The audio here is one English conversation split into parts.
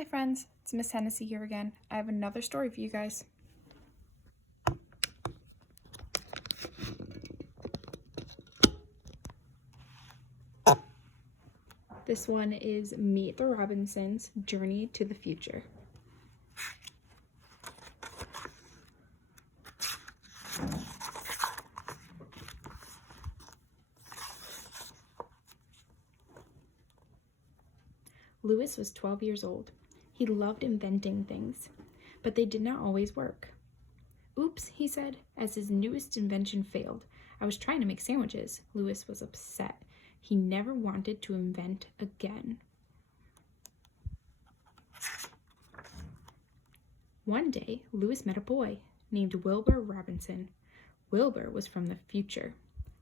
Hi friends, it's Miss Hennessy here again. I have another story for you guys. This one is Meet the Robinsons, Journey to the Future. Louis was 12 years old. He loved inventing things, but they did not always work. Oops, he said, as his newest invention failed. I was trying to make sandwiches. Louis was upset. He never wanted to invent again. One day, Louis met a boy named Wilbur Robinson. Wilbur was from the future.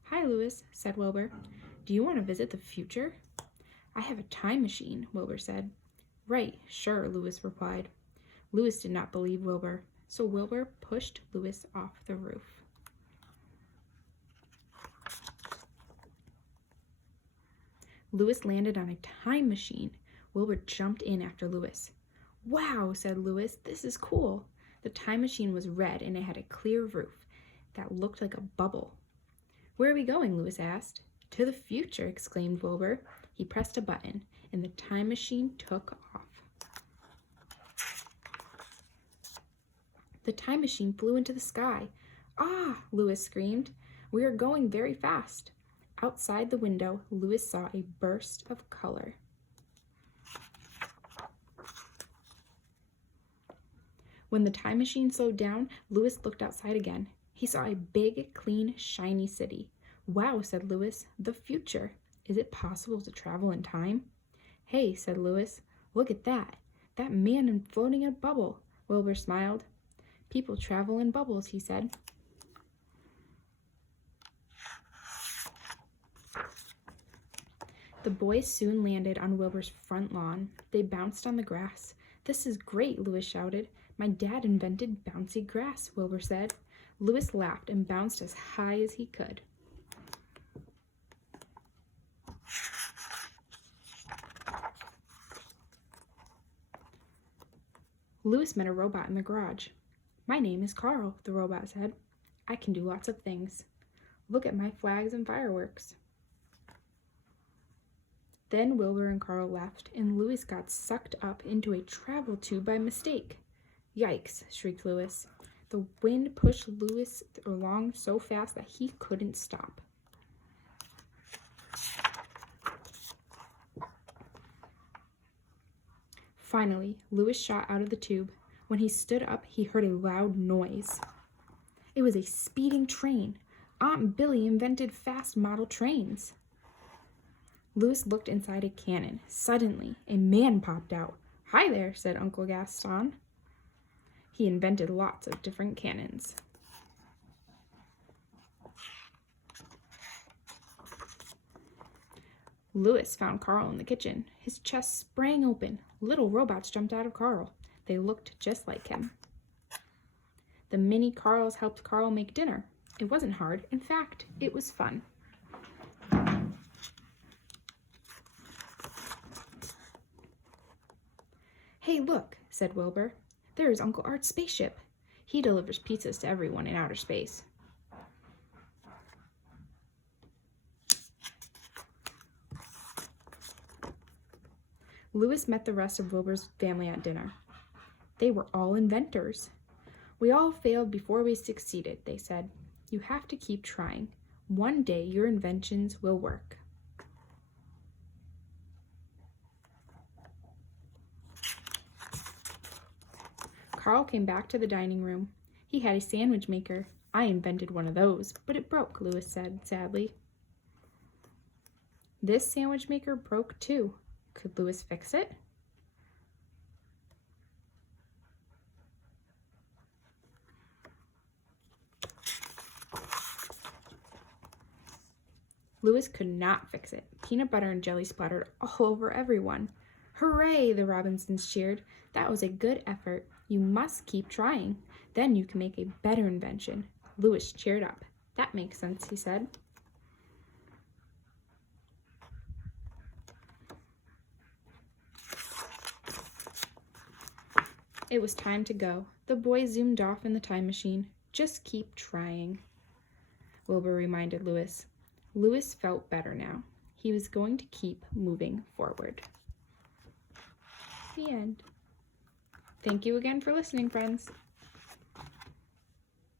Hi, Louis, said Wilbur. Do you want to visit the future? I have a time machine, Wilbur said. Right, sure, Louis replied. Louis did not believe Wilbur, so Wilbur pushed Louis off the roof. Louis landed on a time machine. Wilbur jumped in after Louis. Wow, said Louis, this is cool. The time machine was red and it had a clear roof that looked like a bubble. Where are we going? Louis asked. To the future, exclaimed Wilbur. He pressed a button and the time machine took off. The time machine flew into the sky. Ah, Louis screamed. We are going very fast. Outside the window, Louis saw a burst of color. When the time machine slowed down, Louis looked outside again. He saw a big, clean, shiny city. Wow, said Louis, the future. Is it possible to travel in time? Hey, said Louis, look at that. That man floating in a bubble. Wilbur smiled. People travel in bubbles, he said. The boys soon landed on Wilbur's front lawn. They bounced on the grass. This is great, Louis shouted. My dad invented bouncy grass, Wilbur said. Louis laughed and bounced as high as he could. Louis met a robot in the garage. My name is Carl, the robot said. I can do lots of things. Look at my flags and fireworks. Then Wilbur and Carl left, and Louis got sucked up into a travel tube by mistake. Yikes, shrieked Louis. The wind pushed Louis along so fast that he couldn't stop. Finally, Louis shot out of the tube. When he stood up, he heard a loud noise. It was a speeding train. Aunt Billy invented fast model trains. Louis looked inside a cannon. Suddenly, a man popped out. Hi there, said Uncle Gaston. He invented lots of different cannons. Louis found Carl in the kitchen. His chest sprang open. Little robots jumped out of Carl. They looked just like him. The mini Carls helped Carl make dinner. It wasn't hard. In fact, it was fun. Hey, look, said Wilbur. There is Uncle Art's spaceship. He delivers pizzas to everyone in outer space. Louis met the rest of Wilbur's family at dinner. They were all inventors. We all failed before we succeeded, they said. You have to keep trying. One day your inventions will work. Carl came back to the dining room. He had a sandwich maker. I invented one of those, but it broke, Louis said sadly. This sandwich maker broke too. Could Louis fix it? Louis could not fix it. Peanut butter and jelly splattered all over everyone. Hooray, the Robinsons cheered. That was a good effort. You must keep trying. Then you can make a better invention. Louis cheered up. That makes sense, he said. It was time to go. The boy zoomed off in the time machine. Just keep trying, Wilbur reminded Louis. Louis felt better now. He was going to keep moving forward. The end. Thank you again for listening, friends.